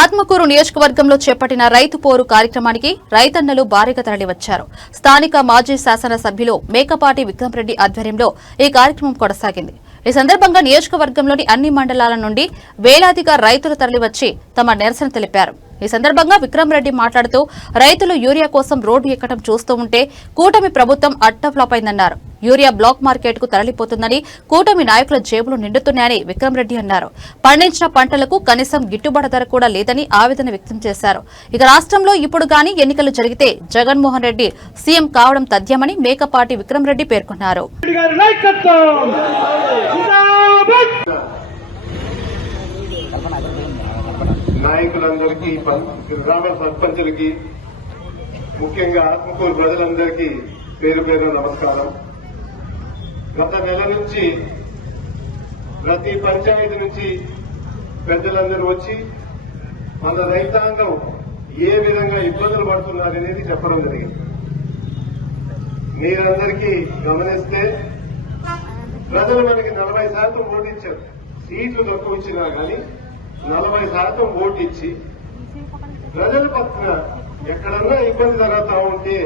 ఆత్మకూరు నియోజకవర్గంలో చేపట్టిన రైతు పోరు కార్యక్రమానికి రైతన్నలు భారీగా తరలివచ్చారు. స్థానిక మాజీ శాసన సభ్యులు మేకపాటి విక్రమరెడ్డి ఆధ్వర్యంలో ఈ కార్యక్రమం కొనసాగింది. ఈ సందర్భంగా నియోజకవర్గంలోని అన్ని మండలాల నుండి వేలాదిగా రైతులు తరలివచ్చి తమ నిరసన తెలిపారు. ఈ సందర్భంగా విక్రమరెడ్డి మాట్లాడుతూ రైతులు యూరియా కోసం రోడ్డు ఎక్కడం చూస్తూ ఉంటే కూటమి ప్రభుత్వం అట్టఫ్లాప్ అయిందన్నారు. యూరియా బ్లాక్ మార్కెట్ కు తరలిపోతుందని, కూటమి నాయకుల జేబులు నిండుతున్నాయని విక్రమరెడ్డి అన్నారు. పండించిన పంటలకు కనీసం గిట్టుబాటు ధర కూడా లేదని ఆవేదన వ్యక్తం చేశారు. ఇక రాష్ట్రంలో ఇప్పుడు గానీ ఎన్నికలు జరిగితే జగన్మోహన్ రెడ్డి సీఎం కావడం తథ్యమని మేకపాటి విక్రమరెడ్డి పేర్కొన్నారు. నాయకులందరికీ, గ్రామ సర్పంచులకి, ముఖ్యంగా ఆత్మకూరు ప్రజలందరికీ పేరు పేరు నమస్కారం. గత నెల నుంచి ప్రతి పంచాయతీ నుంచి పెద్దలందరూ వచ్చి మన రైతాంగం ఏ విధంగా ఇబ్బందులు పడుతున్నారనేది చెప్పడం జరిగింది. మీరందరికీ గమనిస్తే ప్రజలు మనకి 40% ఓటు ఇచ్చారు. సీట్లు తక్కువ ఇచ్చినా కానీ 40% ఓటు ఇచ్చి ప్రజల పక్కన ఎక్కడన్నా ఇబ్బంది జరుగుతా ఉంటే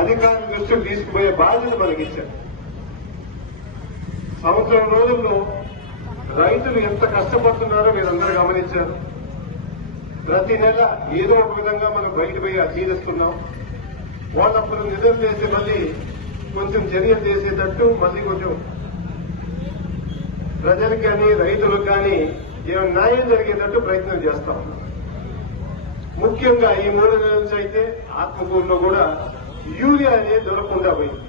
అధికారుల దృష్టికి తీసుకుపోయే బాధ్యత మనకిచ్చారు. సంవత్సరం రోజుల్లో రైతులు ఎంత కష్టపడుతున్నారో మీరందరూ గమనించారు. ప్రతి నెల ఏదో ఒక విధంగా మనం బయట పోయి అచీరిస్తున్నాం. వాళ్ళప్పుడు నిధులు చేసి మళ్ళీ కొంచెం చర్యలు చేసేటట్టు మళ్ళీ కొంచెం ప్రజలకు కానీ రైతులకు కానీ ఏమైనా న్యాయం జరిగేటట్టు ప్రయత్నం చేస్తా ఉన్నాం. ముఖ్యంగా ఈ 3 నెలల నుంచి అయితే ఆత్మకూరులో కూడా యూరియా అనేది దొరకకుండా పోయింది.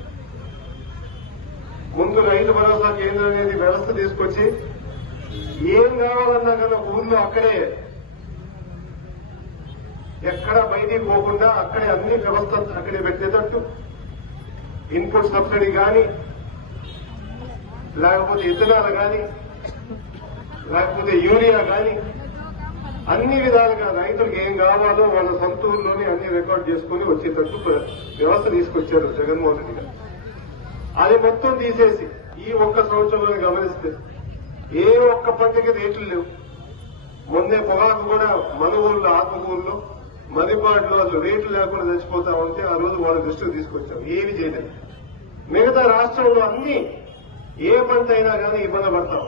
ముందు రైతు భరోసా కేంద్రం అనేది వ్యవస్థ తీసుకొచ్చి ఏం కావాలన్నా కానీ ఊర్లో అక్కడే ఎక్కడ బయటికి పోకుండా అక్కడే అన్ని వ్యవస్థ అక్కడే పెట్టేటట్టు ఇన్పుట్ సబ్సిడీ కానీ, లేకపోతే ఇథనాల్ కానీ, లేకపోతే యూరియా కానీ అన్ని విధాలుగా రైతులకు ఏం కావాలో వాళ్ళ సొంత ఊర్లోనే అన్ని రికార్డ్ చేసుకుని వచ్చేటట్టు వ్యవస్థ తీసుకొచ్చారు జగన్మోహన్ రెడ్డి గారు. అది మొత్తం తీసేసి ఈ ఒక్క సంవత్సరంలో గమనిస్తే ఏ ఒక్క పంటకి రేట్లు లేవు. మొన్నే పొగాకు కూడా మన ఊర్లో ఆత్మకూరులో మదిపాడులో అసలు రేట్లు లేకుండా చచ్చిపోతా ఉంటే ఆ రోజు వాళ్ళ దృష్టికి తీసుకొచ్చాం. ఏమి చేయలేదు. మిగతా రాష్ట్రంలో అన్ని ఏ పంట అయినా కానీ ఇబ్బంది పడతాం.